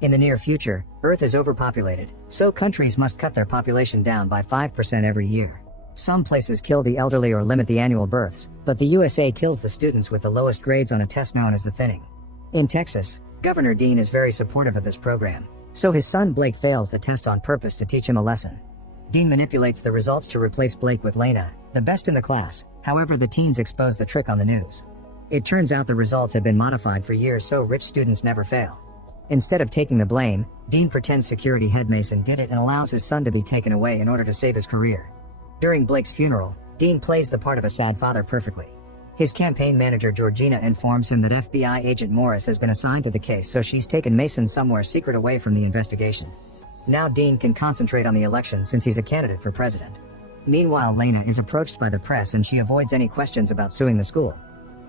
In the near future, Earth is overpopulated, so countries must cut their population down by 5% every year. Some places kill the elderly or limit the annual births, but the USA kills the students with the lowest grades on a test known as the thinning. In Texas, Governor Dean is very supportive of this program, so his son Blake fails the test on purpose to teach him a lesson. Dean manipulates the results to replace Blake with Lena, the best in the class. However, the teens expose the trick on the news. It turns out the results have been modified for years so rich students never fail. Instead of taking the blame, Dean pretends security head Mason did it and allows his son to be taken away in order to save his career. During Blake's funeral, Dean plays the part of a sad father perfectly. His campaign manager Georgina informs him that FBI agent Morris has been assigned to the case, so she's taken Mason somewhere secret away from the investigation. Now Dean can concentrate on the election since he's a candidate for president. Meanwhile, Lena is approached by the press and she avoids any questions about suing the school.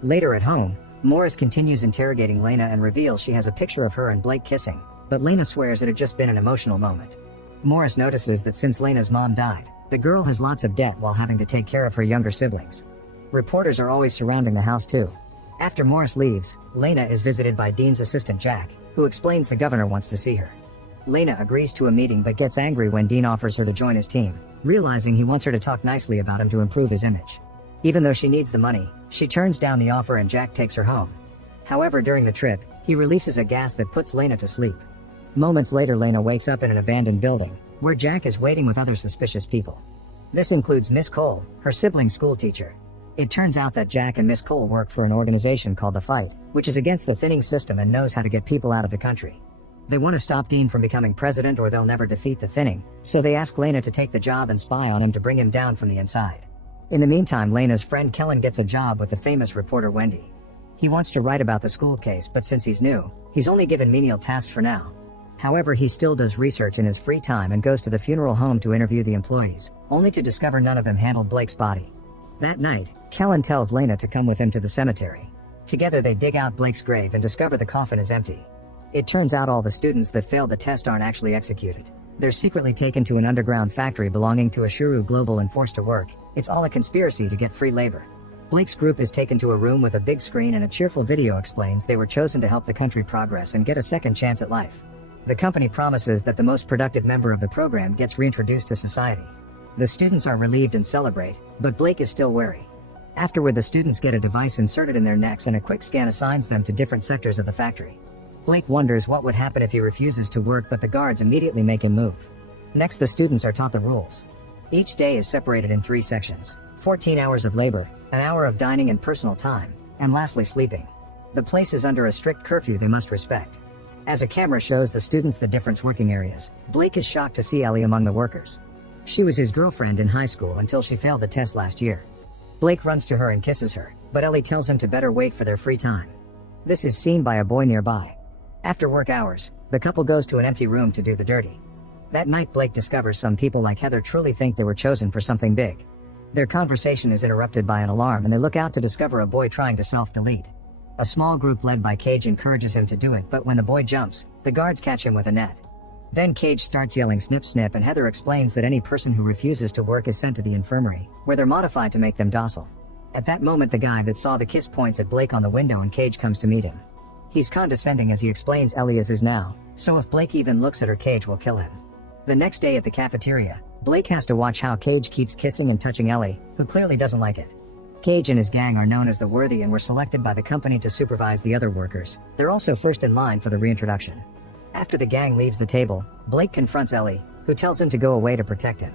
Later at home, Morris continues interrogating Lena and reveals she has a picture of her and Blake kissing, but Lena swears it had just been an emotional moment. Morris notices that since Lena's mom died, the girl has lots of debt while having to take care of her younger siblings. Reporters are always surrounding the house too. After Morris leaves, Lena is visited by Dean's assistant Jack, who explains the governor wants to see her. Lena agrees to a meeting but gets angry when Dean offers her to join his team, realizing he wants her to talk nicely about him to improve his image. Even though she needs the money, she turns down the offer and Jack takes her home. However, during the trip, he releases a gas that puts Lena to sleep. Moments later, Lena wakes up in an abandoned building, where Jack is waiting with other suspicious people. This includes Miss Cole, her sibling school teacher. It turns out that Jack and Miss Cole work for an organization called The Fight, which is against the thinning system and knows how to get people out of the country. They want to stop Dean from becoming president or they'll never defeat the thinning, so they ask Lena to take the job and spy on him to bring him down from the inside. In the meantime, Lena's friend Kellen gets a job with the famous reporter Wendy. He wants to write about the school case, but since he's new, he's only given menial tasks for now. However, he still does research in his free time and goes to the funeral home to interview the employees, only to discover none of them handled Blake's body. That night, Kellen tells Lena to come with him to the cemetery. Together they dig out Blake's grave and discover the coffin is empty. It turns out all the students that failed the test aren't actually executed. They're secretly taken to an underground factory belonging to Ashuru Global and forced to work. It's all a conspiracy to get free labor. Blake's group is taken to a room with a big screen and a cheerful video explains they were chosen to help the country progress and get a second chance at life. The company promises that the most productive member of the program gets reintroduced to society. The students are relieved and celebrate, but Blake is still wary. Afterward, the students get a device inserted in their necks and a quick scan assigns them to different sectors of the factory. Blake wonders what would happen if he refuses to work, but the guards immediately make him move. Next, the students are taught the rules. Each day is separated in 3 sections, 14 hours of labor, an hour of dining and personal time, and lastly sleeping. The place is under a strict curfew they must respect. As a camera shows the students the different working areas, Blake is shocked to see Ellie among the workers. She was his girlfriend in high school until she failed the test last year. Blake runs to her and kisses her, but Ellie tells him to better wait for their free time. This is seen by a boy nearby. After work hours, the couple goes to an empty room to do the dirty. That night, Blake discovers some people like Heather truly think they were chosen for something big. Their conversation is interrupted by an alarm and they look out to discover a boy trying to self-delete. A small group led by Cage encourages him to do it, but when the boy jumps, the guards catch him with a net. Then Cage starts yelling snip snip and Heather explains that any person who refuses to work is sent to the infirmary, where they're modified to make them docile. At that moment, the guy that saw the kiss points at Blake on the window and Cage comes to meet him. He's condescending as he explains Ellie is his now, so if Blake even looks at her, Cage will kill him. The next day at the cafeteria, Blake has to watch how Cage keeps kissing and touching Ellie, who clearly doesn't like it. Cage and his gang are known as the Worthy and were selected by the company to supervise the other workers. They're also first in line for the reintroduction. After the gang leaves the table, Blake confronts Ellie, who tells him to go away to protect him.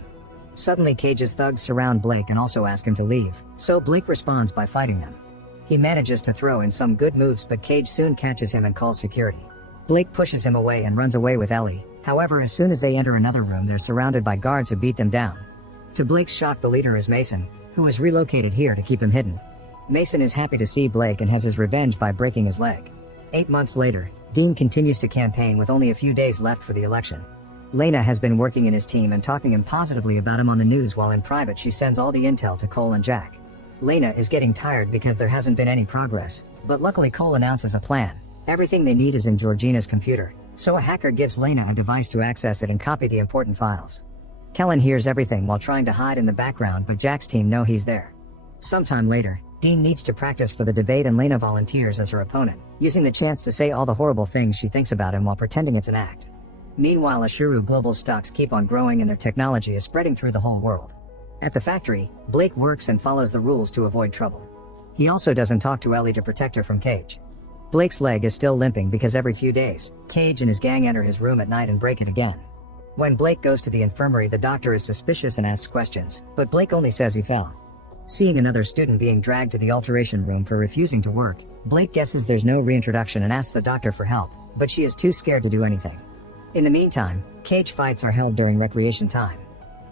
Suddenly, Cage's thugs surround Blake and also ask him to leave, so Blake responds by fighting them. He manages to throw in some good moves, but Cage soon catches him and calls security. Blake pushes him away and runs away with Ellie. However, as soon as they enter another room, they're surrounded by guards who beat them down. To Blake's shock, the leader is Mason, who is relocated here to keep him hidden. Mason is happy to see Blake and has his revenge by breaking his leg. 8 months later, Dean continues to campaign with only a few days left for the election. Lena has been working in his team and talking him positively about him on the news, while in private she sends all the intel to Cole and Jack. Lena is getting tired because there hasn't been any progress, but luckily Cole announces a plan. Everything they need is in Georgina's computer, so a hacker gives Lena a device to access it and copy the important files. Kellen hears everything while trying to hide in the background, but Jack's team know he's there. Sometime later, Dean needs to practice for the debate and Lena volunteers as her opponent, using the chance to say all the horrible things she thinks about him while pretending it's an act. Meanwhile, Ashuru Global stocks keep on growing and their technology is spreading through the whole world. At the factory, Blake works and follows the rules to avoid trouble. He also doesn't talk to Ellie to protect her from Cage. Blake's leg is still limping because every few days, Cage and his gang enter his room at night and break it again. When Blake goes to the infirmary, the doctor is suspicious and asks questions, but Blake only says he fell. Seeing another student being dragged to the alteration room for refusing to work, Blake guesses there's no reintroduction and asks the doctor for help, but she is too scared to do anything. In the meantime, Cage fights are held during recreation time.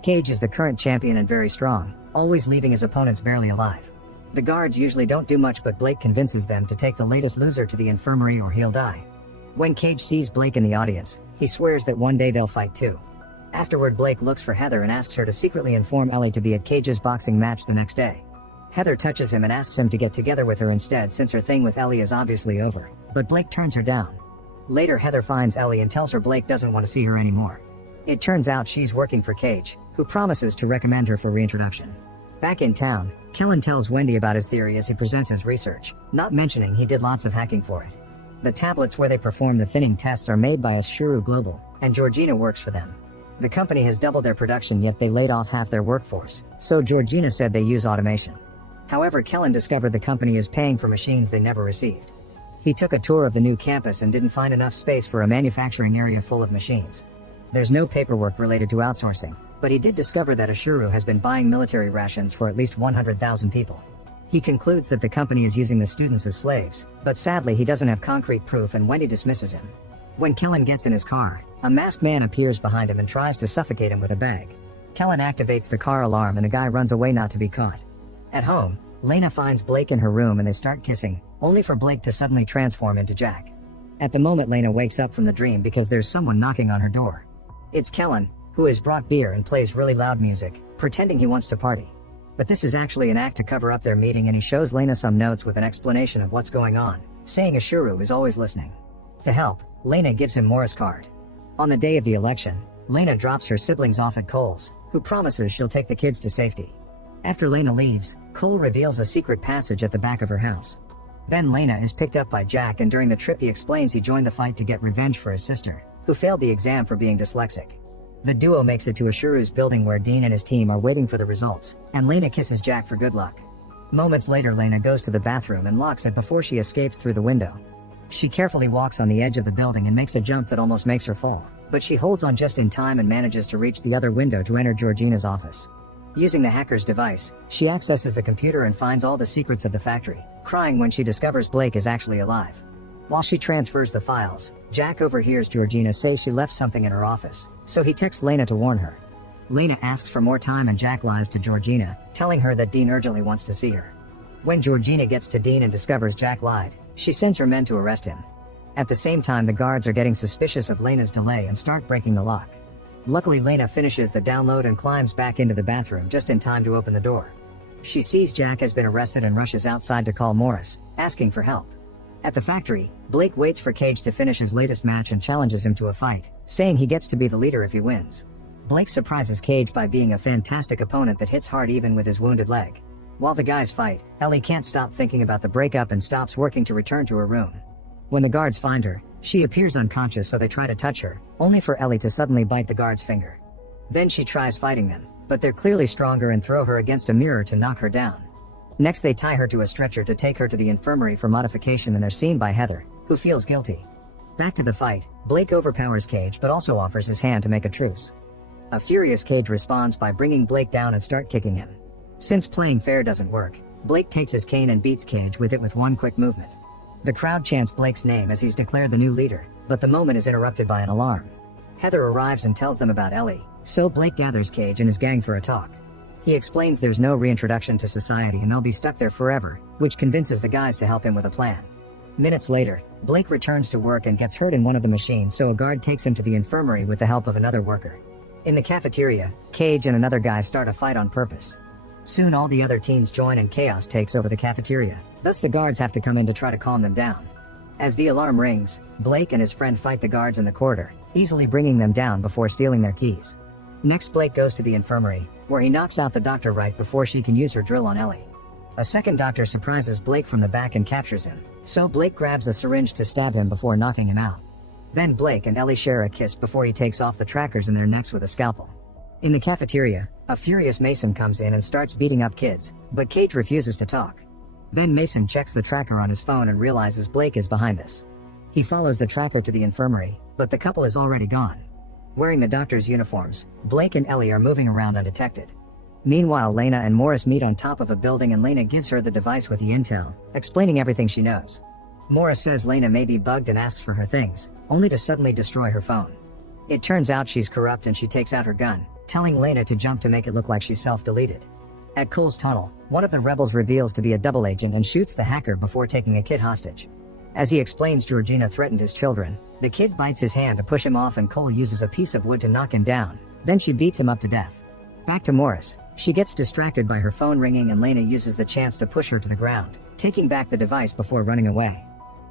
Cage is the current champion and very strong, always leaving his opponents barely alive. The guards usually don't do much, but Blake convinces them to take the latest loser to the infirmary or he'll die. When Cage sees Blake in the audience, he swears that one day they'll fight too. Afterward, Blake looks for Heather and asks her to secretly inform Ellie to be at Cage's boxing match the next day. Heather touches him and asks him to get together with her instead since her thing with Ellie is obviously over, but Blake turns her down. Later, Heather finds Ellie and tells her Blake doesn't want to see her anymore. It turns out she's working for Cage, who promises to recommend her for reintroduction. Back in town, Kellen tells Wendy about his theory as he presents his research, not mentioning he did lots of hacking for it. The tablets where they perform the thinning tests are made by Ashuru Global, and Georgina works for them. The company has doubled their production, yet they laid off half their workforce, so Georgina said they use automation. However, Kellen discovered the company is paying for machines they never received. He took a tour of the new campus and didn't find enough space for a manufacturing area full of machines. There's no paperwork related to outsourcing, but he did discover that Ashuru has been buying military rations for at least 100,000 people. He concludes that the company is using the students as slaves, but sadly he doesn't have concrete proof and Wendy dismisses him. When Kellen gets in his car, a masked man appears behind him and tries to suffocate him with a bag. Kellen activates the car alarm and a guy runs away not to be caught. At home, Lena finds Blake in her room and they start kissing, only for Blake to suddenly transform into Jack. At the moment, Lena wakes up from the dream because there's someone knocking on her door. It's Kellen, who has brought beer and plays really loud music, pretending he wants to party. But this is actually an act to cover up their meeting, and he shows Lena some notes with an explanation of what's going on, saying Ashuru is always listening. To help, Lena gives him Morris card. On the day of the election, Lena drops her siblings off at Cole's, who promises she'll take the kids to safety. After Lena leaves, Cole reveals a secret passage at the back of her house. Then Lena is picked up by Jack, and during the trip he explains he joined the fight to get revenge for his sister, who failed the exam for being dyslexic. The duo makes it to Ashuru's building where Dean and his team are waiting for the results, and Lena kisses Jack for good luck. Moments later, Lena goes to the bathroom and locks it before she escapes through the window. She carefully walks on the edge of the building and makes a jump that almost makes her fall, but she holds on just in time and manages to reach the other window to enter Georgina's office. Using the hacker's device, she accesses the computer and finds all the secrets of the factory, crying when she discovers Blake is actually alive. While she transfers the files, Jack overhears Georgina say she left something in her office, so he texts Lena to warn her. Lena asks for more time and Jack lies to Georgina, telling her that Dean urgently wants to see her. When Georgina gets to Dean and discovers Jack lied, she sends her men to arrest him. At the same time, the guards are getting suspicious of Lena's delay and start breaking the lock. Luckily, Lena finishes the download and climbs back into the bathroom just in time to open the door. She sees Jack has been arrested and rushes outside to call Morris, asking for help. At the factory, Blake waits for Cage to finish his latest match and challenges him to a fight, saying he gets to be the leader if he wins. Blake surprises Cage by being a fantastic opponent that hits hard even with his wounded leg. While the guys fight, Ellie can't stop thinking about the breakup and stops working to return to her room. When the guards find her, she appears unconscious, so they try to touch her, only for Ellie to suddenly bite the guard's finger. Then she tries fighting them, but they're clearly stronger and throw her against a mirror to knock her down. Next, they tie her to a stretcher to take her to the infirmary for modification, and they're seen by Heather, who feels guilty. Back to the fight, Blake overpowers Cage but also offers his hand to make a truce. A furious Cage responds by bringing Blake down and start kicking him. Since playing fair doesn't work, Blake takes his cane and beats Cage with it with one quick movement. The crowd chants Blake's name as he's declared the new leader, but the moment is interrupted by an alarm. Heather arrives and tells them about Ellie, so Blake gathers Cage and his gang for a talk. He explains there's no reintroduction to society and they'll be stuck there forever, which convinces the guys to help him with a plan. Minutes later, Blake returns to work and gets hurt in one of the machines, so a guard takes him to the infirmary with the help of another worker. In the cafeteria, Cage and another guy start a fight on purpose. Soon all the other teens join and chaos takes over the cafeteria, thus the guards have to come in to try to calm them down. As the alarm rings, Blake and his friend fight the guards in the corridor, easily bringing them down before stealing their keys. Next, Blake goes to the infirmary, where he knocks out the doctor right before she can use her drill on Ellie. A second doctor surprises Blake from the back and captures him, so Blake grabs a syringe to stab him before knocking him out. Then Blake and Ellie share a kiss before he takes off the trackers in their necks with a scalpel. In the cafeteria, a furious Mason comes in and starts beating up kids, but Kate refuses to talk. Then Mason checks the tracker on his phone and realizes Blake is behind this. He follows the tracker to the infirmary, but the couple is already gone. Wearing the doctor's uniforms, Blake and Ellie are moving around undetected. Meanwhile, Lena and Morris meet on top of a building and Lena gives her the device with the intel, explaining everything she knows. Morris says Lena may be bugged and asks for her things, only to suddenly destroy her phone. It turns out she's corrupt and she takes out her gun, telling Lena to jump to make it look like she self-deleted. At Cole's tunnel, one of the rebels reveals to be a double agent and shoots the hacker before taking a kid hostage. As he explains Georgina threatened his children, the kid bites his hand to push him off and Cole uses a piece of wood to knock him down, then she beats him up to death. Back to Morris. She gets distracted by her phone ringing and Lena uses the chance to push her to the ground, taking back the device before running away.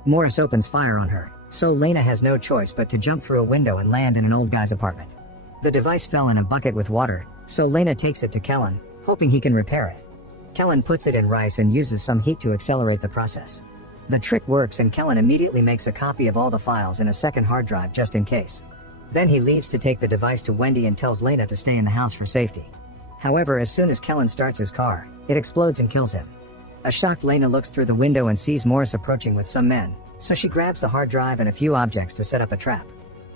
Morris opens fire on her, so Lena has no choice but to jump through a window and land in an old guy's apartment. The device fell in a bucket with water, so Lena takes it to Kellen, hoping he can repair it. Kellen puts it in rice and uses some heat to accelerate the process. The trick works and Kellen immediately makes a copy of all the files in a second hard drive just in case. Then he leaves to take the device to Wendy and tells Lena to stay in the house for safety. However, as soon as Kellen starts his car, it explodes and kills him. A shocked Lena looks through the window and sees Morris approaching with some men, so she grabs the hard drive and a few objects to set up a trap.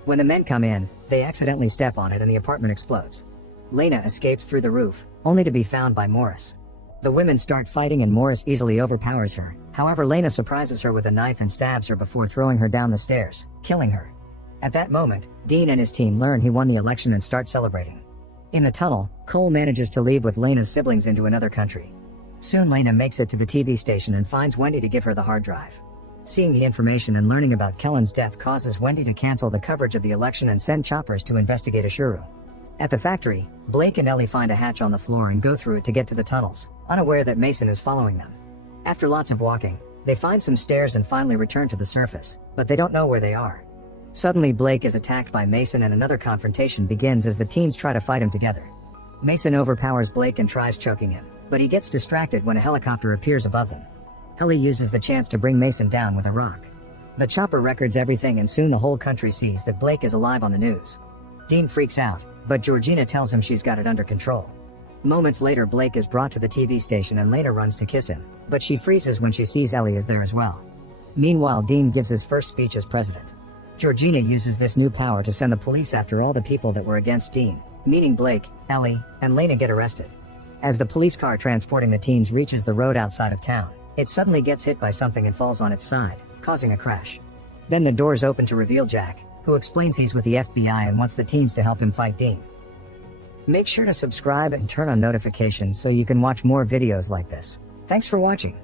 When the men come in, they accidentally step on it and the apartment explodes. Lena escapes through the roof, only to be found by Morris. The women start fighting and Morris easily overpowers her, however Lena surprises her with a knife and stabs her before throwing her down the stairs, killing her. At that moment, Dean and his team learn he won the election and start celebrating. In the tunnel, Cole manages to leave with Lena's siblings into another country. Soon Lena makes it to the TV station and finds Wendy to give her the hard drive. Seeing the information and learning about Kellen's death causes Wendy to cancel the coverage of the election and send choppers to investigate Ashuru. At the factory, Blake and Ellie find a hatch on the floor and go through it to get to the tunnels, unaware that Mason is following them. After lots of walking, they find some stairs and finally return to the surface, but they don't know where they are. Suddenly Blake is attacked by Mason and another confrontation begins as the teens try to fight him together. Mason overpowers Blake and tries choking him, but he gets distracted when a helicopter appears above them. Ellie uses the chance to bring Mason down with a rock. The chopper records everything and soon the whole country sees that Blake is alive on the news. Dean freaks out, but Georgina tells him she's got it under control. Moments later Blake is brought to the TV station and Lena runs to kiss him, but she freezes when she sees Ellie is there as well. Meanwhile, Dean gives his first speech as president. Georgina uses this new power to send the police after all the people that were against Dean, meaning Blake, Ellie, and Lena get arrested. As the police car transporting the teens reaches the road outside of town, it suddenly gets hit by something and falls on its side, causing a crash. Then the doors open to reveal Jack, who explains he's with the FBI and wants the teens to help him fight Dean. Make sure to subscribe and turn on notifications so you can watch more videos like this. Thanks for watching.